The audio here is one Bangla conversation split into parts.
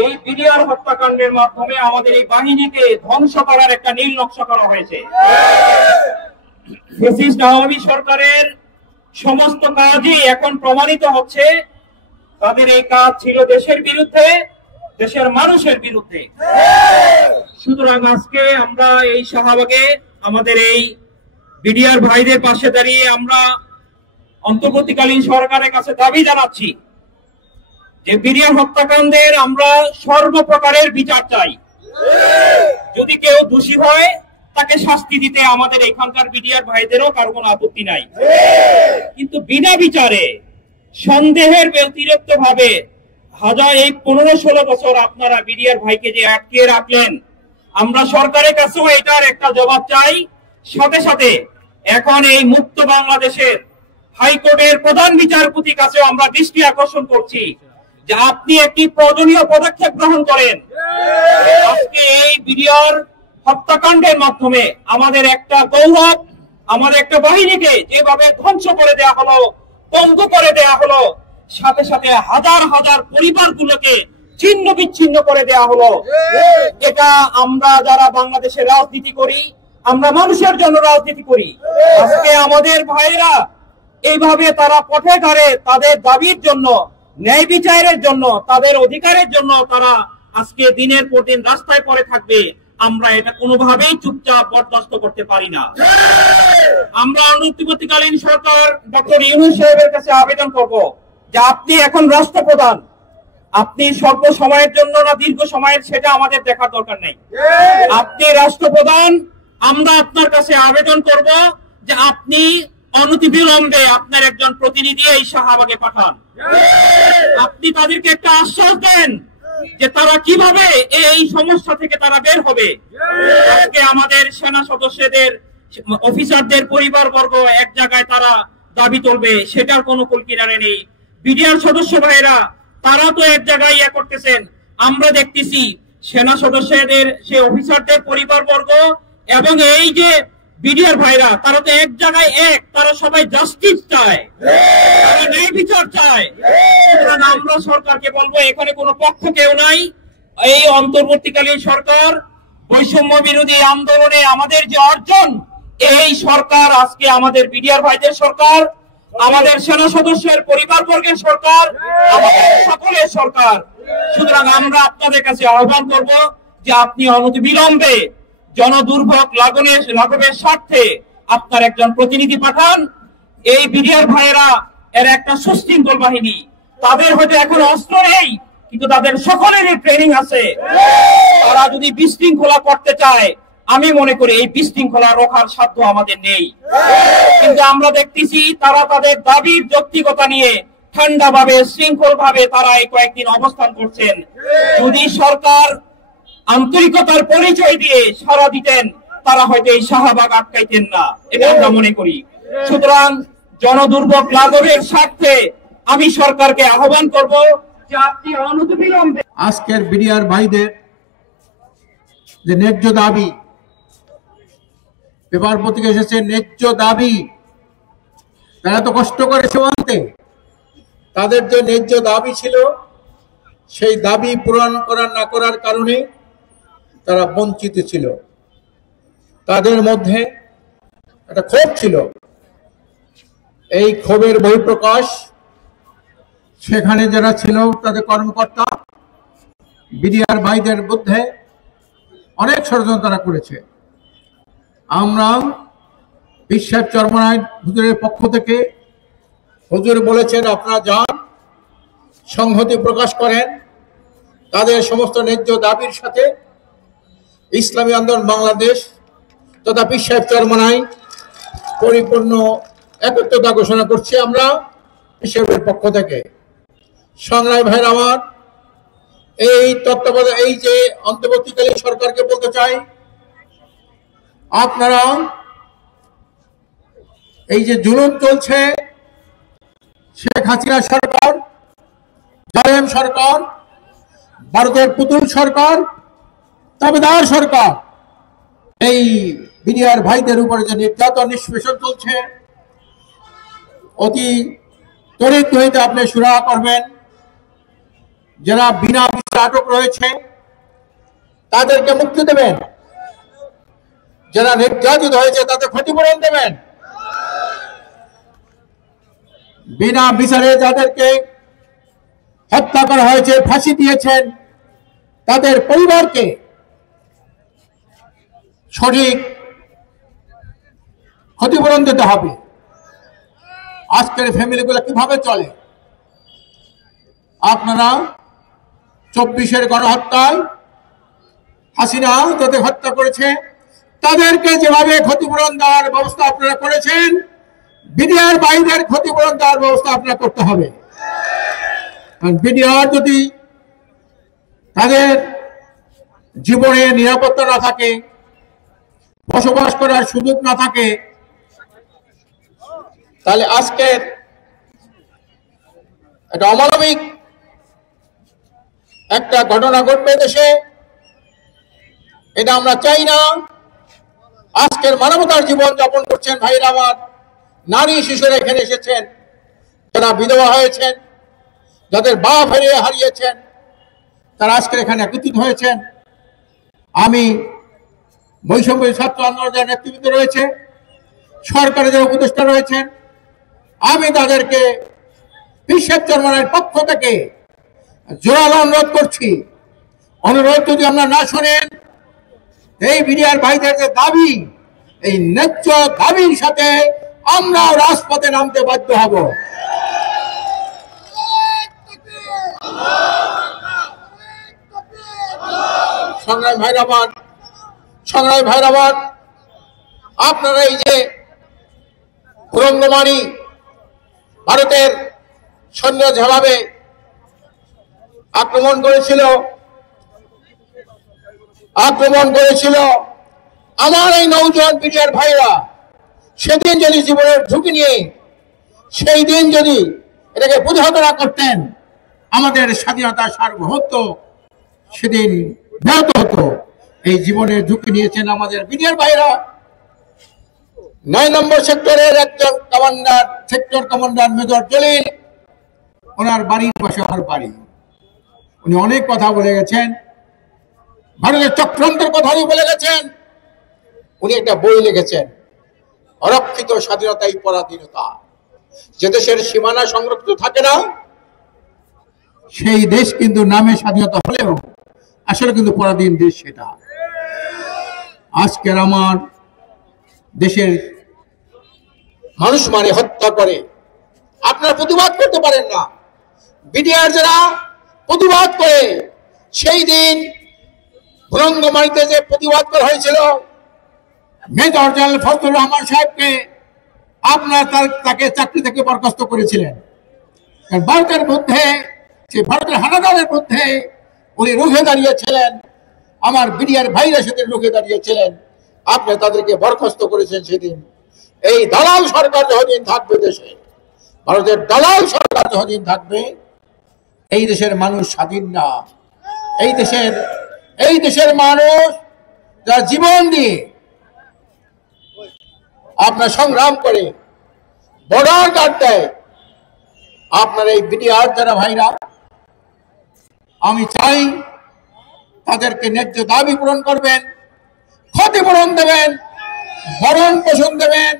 এই বিডিআর হত্যাকাণ্ডের মাধ্যমে আমাদের এই বাহিনীকে ধ্বংস করার একটা নীল নকশা করা হয়েছে। ফ্যাসিস্ট আওয়ামী সরকারের সমস্ত কাজই এখন প্রমাণিত হচ্ছে তাদের এই কাজ ছিল দেশের বিরুদ্ধে, দেশের মানুষের বিরুদ্ধে। সুতরাং আজকে আমরা এই শাহবাগে আমাদের এই বিডিআর ভাইদের পাশে দাঁড়িয়ে আমরা অন্তর্বর্তীকালীন সরকারের কাছে দাবি জানাচ্ছি যে বিডিআর হত্যাকাণ্ডের আমরা সর্বপ্রকারের বিচার চাই। যদি কেউ দোষী হয় তাকে শাস্তি দিতে আমাদের এখানকার বিডিআর ভাইদেরও কারো কোনো আপত্তি নাই, কিন্তু বিনা বিচারে সন্দেহের ব্যতিরিক্ত ভাবে এই 15-16 বছর আপনারা বিডিআর ভাইকে যে আটকে রাখলেন, আমরা সরকারের কাছেও এটার একটা জবাব চাই। সাথে সাথে এখন এই মুক্ত বাংলাদেশের হাইকোর্টের প্রধান বিচারপতির কাছে আমরা দৃষ্টি আকর্ষণ করছি যে আপনি একটি প্রয়োজনীয় পদক্ষেপ গ্রহণ করেন। আজকে এই বিডিআর হত্যাকাণ্ডের মাধ্যমে আমাদের একটা গৌরব, আমাদের একটা বাহিনীকে যেভাবে ধ্বংস করে দেওয়া হলো, বন্ধ করে দেওয়া হলো, সাথে সাথে হাজার হাজার পরিবারগুলোকে ছিন্ন বিচ্ছিন্ন করে দেওয়া হলো। এটা আমরা যারা বাংলাদেশে রাজনীতি করি, আমরা মানুষের জন্য রাজনীতি করি। আজকে আমাদের ভাইরা এইভাবে তারা পথে ঘাড়ে তাদের দাবির জন্য, ন্যায় বিচারের জন্য, তাদের অধিকারের জন্য তারা আজকে দিনের পর দিন রাস্তায় পড়ে থাকবে। আমরা এটা কোনোভাবেই চুপচাপ বরদাস্ত করতে পারি না। আমরা অন্তর্বর্তীকালীন সরকার ডক্টর ইউনূস সাহেবের কাছে আবেদন করব যে আপনি এখন রাষ্ট্রপ্রধান, আপনি স্বল্প সময়ের জন্য না দীর্ঘ সময়ের সেটা আমাদের দেখার দরকার নেই। আপনি রাষ্ট্রপ্রধান, আমরা আপনার কাছে আবেদন করব যে আপনি অনতিবিলম্বে আপনার একজন প্রতিনিধি এই শাহবাগে পাঠান। আপনি তাদেরকে একটা আশ্বাস দেন যে তারা কিভাবে এই সমস্যা থেকে তারা বের হবে। আজকে আমাদের সেনা সদস্যদের, অফিসারদের পরিবারবর্গ এক জায়গায় তারা দাবি তুলবে, সেটার কোনো কুলকিনারে নেই। বিডিআর সদস্য ভাইরা তারা তো এক জায়গায় ইয়ে করতেছেন, আমরা দেখতেছি সেনা সদস্যদের, সে অফিসারদের পরিবারবর্গ এবং এই যে বিডিআর ভাইরা তারা তো এক জায়গায় তারা সবাই জাস্টিস চায়, তারা ন্যায় বিচার চায়। আমরা সরকারকে বলবো এখানে কোনো পক্ষ কেউ নাই। এই অন্তর্বর্তীকালীন সরকার বৈষম্য বিরোধী আন্দোলনে আমাদের যে অর্জন, এই সরকার আজকে আমাদের বিডিআর ভাইদের সরকার, আমাদের সেনা সদস্যের পরিবারবর্গের সরকার, আমাদের সকলের সরকার। সুতরাং আমরা আপনাদের কাছে আহ্বান করব যে আপনি অনতিবিলম্বে জনদুর্ভোগ লাঘবের স্বার্থে আপনার একজন প্রতিনিধি পাঠান। এই বিডিআর ভাইয়েরা এর একটা সুশৃঙ্খল বাহিনী, তাদের হয়তো এখন অস্ত্র নেই, কিন্তু তাদের সকলেরই ট্রেনিং আছে। তারা যদি বিশৃঙ্খলা করতে চায়, আমি মনে করি এই বিশৃঙ্খলা রোখার সাধ্য আমাদের নেই। কিন্তু আমরা দেখতেছি তারা তাদের দাবির যৌক্তিকতা নিয়ে ঠান্ডা ভাবে, শৃঙ্খল ভাবে তারা এই কয়েকদিন অবস্থান করছেন। যদি সরকার আন্তরিকতার পরিচয় দিয়ে সাড়া দিতেন, তারা হয়তো এই শাহবাগ আটকাইতেন না, এটা আমরা মনে করি। সুতরাং জনদুর্ভোগ লাঘবের স্বার্থে আমি সরকারকে আহ্বান করব যে আপনি অনতিবিলম্বে আজকের বিডিআর ভাইদের যে ন্যায্য দাবি, পেপার পত্রিকা এসেছে ন্যায্য দাবি, তারা তো কষ্ট করে সীমান্তে তাদের যে ন্যায্য দাবি ছিল সেই দাবি পূরণ করার না করার কারণে তারা বঞ্চিত ছিল। তাদের মধ্যে একটা ক্ষোভ ছিল, এই ক্ষোভের বহিঃপ্রকাশ সেখানে যারা ছিল তাদের কর্মকর্তা বিডিআর ভাইদের মধ্যে অনেক ষড়যন্ত্র তারা করেছে। আমরা বিশ্বাস চরমনাই হুজুরের পক্ষ থেকে হুজুর বলেছেন আপনারা যান, সংহতি প্রকাশ করেন, তাদের সমস্ত ন্যায্য দাবির সাথে ইসলামী আন্দোলন বাংলাদেশ তথা বিশ্বাস চরমনাই পরিপূর্ণ একত্রতা ঘোষণা করছি আমরা হিসেবের পক্ষ থেকে। সংগ্রামী ভাইরা আমার, এই তত্ত্বাবধায়ক এই যে অন্তর্বর্তীকালীন সরকারকে বলতে চাই, আপনারা এই যে জুলুম চলছে, শেখ হাসিনা সরকার, জালেম সরকার, ভারতের পুতুল সরকার, তাবেদার সরকার, এই বিডিআর ভাইদের উপরে যে নির্যাতন নিষ্পেষণ চলছে, অতি ত্বরিত হইতে আপনি সুরাহা করবেন। যারা বিনা বিচারে আটক রয়েছে তাদেরকে মুক্তি দেবেন, যারা নির্যাতিত হয়েছে তাদের ক্ষতিপূরণ দেবেন, বিনা বিচারে যাদেরকে হত্যা করা হয়েছে, ফাঁসি দিয়েছেন, তাদের পরিবারকে সঠিক ক্ষতিপূরণ দিতে হবে। আজকের ফ্যামিলিগুলো কিভাবে চলে? আপনারা 24-এর গণহত্যায় হাসিনা যাদের হত্যা করেছে তাদেরকে যেভাবে ক্ষতিপূরণ দেওয়ার ব্যবস্থা আপনারা করেছেন, বিডিআর ভাইদের ক্ষতিপূরণ দেওয়ার ব্যবস্থা আপনারা করতে হবে। কারণ বিডিআর যদি তাদের জীবনে নিরাপত্তা না থাকে, বসবাস করার সুযোগ না থাকে, তাহলে আজকের একটা অমানবিক একটা ঘটনা ঘটবে দেশে। এটা আমরা চাই না। আজকের মানবতার জীবন যাপন করছেন ভাইরা আমার, নারী শিশুরা এখানে এসেছেন, যারা বিধবা হয়েছেন, যাদের বাপ হারিয়েছেন, তারা আজকের এখানে একত্রিত হয়েছেন। আমি বৈষম্য ছাত্র আন্দোলনের নেতৃত্ব রয়েছে, সরকারের যারা উপদেষ্টা রয়েছেন, আমি তাদেরকে বিশ্বের চরমানের পক্ষ থেকে জোরালো অনুরোধ করছি। অনুরোধ যদি আমরা না শোনেন, এই বিডিআর ভাইদের যে দাবি, এই ন্যায্য দাবির সাথে আমরা রাজপথে নামতে বাধ্য হব। সংগ্রামী ভাইরাবাদ, আপনারা এই যে কুরঙ্গমারি ভারতের সৈন্য যেভাবে আক্রমণ করেছিল, আমার এই নৌজওয়ান বিডিআর ভাইরা সেদিন যদি জীবনের ঝুঁকি নিয়ে সেই দিন যদি এটাকে প্রতিহত না করতেন, আমাদের স্বাধীনতা সার্বভৌমত্ব সেদিন ব্যাহত হতো। এই জীবনের ঝুঁকি নিয়েছেন আমাদের বিডিআর ভাইরা। 9 নম্বর সেক্টরের একজন commander, sector commander major Jalil, ওনার বাড়ির পাশে আমার বাড়ি। উনি অনেক কথা বলে গেছেন, ভারতের চক্রান্তের কথা বলে গেছেন। উনি একটা বই লিখেছেন, অরক্ষিত স্বাধীনতাই পরাধীনতা। যে দেশের সীমানা সংরক্ষিত থাকে না, সেই দেশ কিন্তু নামে স্বাধীনতা হলেও আসলে কিন্তু পরাধীন দেশ সেটা। আজকের আমার দেশের মানুষ মানে হত্যা করে, আপনারা প্রতিবাদ করতে পারেন না। বিডিআর যারা প্রতিবাদ করে, সেই দিন কুরঙ্গমারিতে যে প্রতিবাদ করা হয়েছিল, মেজর জেনারেল ফজলুর রহমান সাহেবকে আপনারা তাকে চাকরি থেকে বরখাস্ত করেছিলেন। ভারতের মধ্যে, ভারতের হানাদারের মধ্যে উনি রুখে দাঁড়িয়েছিলেন, আমার বিডিআর ভাইরা সেদিন রুখে দাঁড়িয়েছিলেন। আপনি তাদেরকে বরখাস্ত করেছেন সেদিন। এই দালাল সরকার যতদিন থাকবে দেশে, ভারতের দালাল সরকার যতদিন থাকবে, এই দেশের মানুষ স্বাধীন না। এই দেশের মানুষ যারা জীবন দিয়ে আপনার সংগ্রাম করে বর্ডার গার্ড দেয়, আপনার এই বিডিআর যারা ভাইরা, আমি চাই তাদেরকে ন্যায্য দাবি পূরণ করবেন, ক্ষতিপূরণ দেবেন, ভরণ পোষণ দেবেন।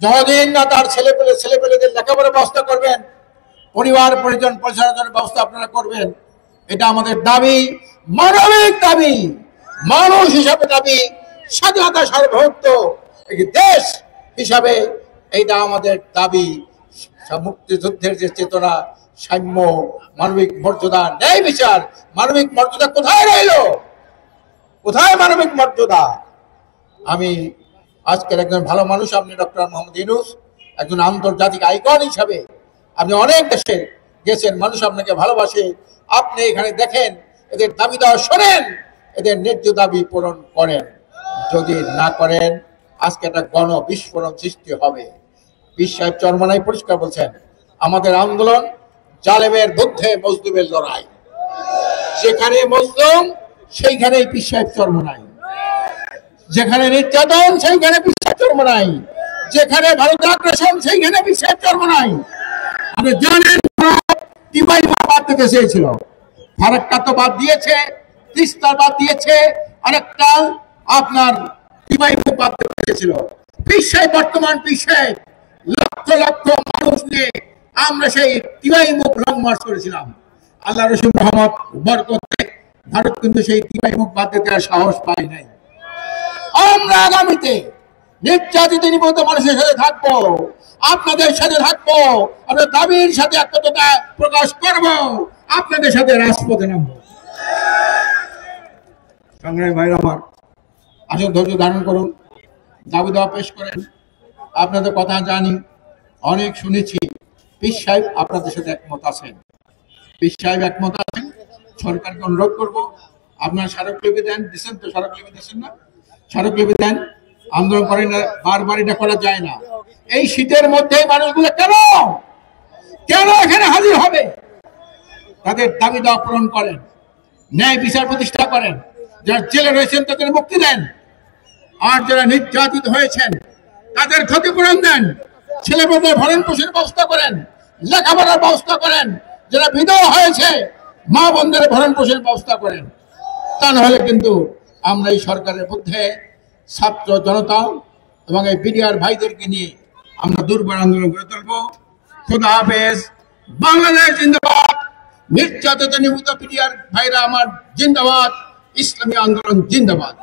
যতদিন না তার ছেলেপেলেদের লেখাপড়ার ব্যবস্থা করবেন, পরিবার পরিজন পরিচালনার ব্যবস্থা আপনারা করবেন। এটা আমাদের দাবি, মানবিক দাবি, মানুষ হিসাবে দাবি, স্বাধীনতা সার্বভৌমত্ব দেশ হিসাবে এইটা আমাদের দাবি। মুক্তিযুদ্ধের যে চেতনা, সাম্য, মানবিক মর্যাদা, ন্যায় বিচার, মানবিক মর্যাদা কোথায় রইল? কোথায় মানবিক মর্যাদা? আমি আজকের একজন ভালো মানুষ, আপনি ডক্টর মোহাম্মদ ইউনূস, একজন আন্তর্জাতিক আইকন হিসাবে আপনি অনেক দেশে গেছেন, মানুষ আপনাকে ভালোবাসে। আপনি এখানে দেখেন, এদের দাবি দেওয়া শোনেন, এদের ন্যায্য দাবি পূরণ করেন। যদি না করেন, আজকে একটা গণ বিস্ফোরণ সৃষ্টি হবে। পীর সাহেব চরমনাই পরিষ্কার বলছেন, আমাদের আন্দোলন জালেমের বিরুদ্ধে মজলুমের লড়াই। যেখানে মজলুম সেইখানেই পীর সাহেব চরমনাই, যেখানে নির্যাতন সেইখানে পীর সাহেব চরমনাই, যেখানে ভারতের আগ্রাসন সেইখানে পীর সাহেব চরমনাই। আপনি জানেন টিপাই মারতে চেয়েছিল, ফারাক্কা তো বাদ দিয়েছে, তিস্তা বাদ দিয়েছে, আরেকটা আপনার টিবাইমুখ বাদ দিয়েছিল। বিশ্বের বর্তমান বিশ্বে লক্ষ লক্ষ মানুষ নিয়ে আমরা সেই টিবাইমুখ লং মার্চ করেছিলাম। আল্লাহ রসুল মোহাম্মদ বরকতে ভারত কিন্তু সেই টিবাইমুখ বাদ দিতে আর সাহস পায় নাই। আমরা আগামীতে নির্যাতিত নিপীড়িত মানুষের সাথে থাকবো, আপনাদের সাথে থাকবো, আমরা দাবির সাথে একতা প্রকাশ করব, আপনাদের সাথে রাজপথে নামবো। সংগ্রামী ভাইরা আমার, আসুন ধৈর্য ধারণ করুন, দাবি দাওয়া পেশ করেন। আপনাদের কথা জানি, অনেক শুনেছি। পীর সাহেব আপনাদের সাথে একমত আছেন, পীর সাহেব একমত আছেন। সরকারকে অনুরোধ করবো, আপনার স্মারকলিপি দেন, দিচ্ছেন তো? স্মারকলিপি দিচ্ছেন না? স্মারকলিপি দেন, আন্দোলন করেন না, বারবার এটা করা যায় না। এই শীতের মধ্যে মানুষগুলো কেন কেন এখানে হাজির হবে? তাদের দাবি দাওয়া পূরণ করেন, ন্যায় বিচার প্রতিষ্ঠা করেন, যারা জেলে রয়েছেন তাদের মুক্তি দেন, আর যারা নির্যাতিত হয়েছেন তাদের ক্ষতিপূরণ দেন, ছেলেমেয়েদের ভরণ পোষণের ব্যবস্থা করেন, লেখাপড়ার ব্যবস্থা করেন, যারা বিধবা হয়েছে মা বোনদের ভরণ পোষণের ব্যবস্থা করেন। তা না হলে কিন্তু আমরা এই সরকারের মধ্যে ছাত্র জনতা এবং এই বিডিআর ভাইদেরকে নিয়ে আমরা দুর্বার আন্দোলন করে তুলবো। খোদা হাফেজ। বাংলাদেশ জিন্দাবাদ। নির্যাতিত নিহত বিডিআর ভাইরা আমার জিন্দাবাদ। ইসলামী আন্দোলন জিন্দাবাদ।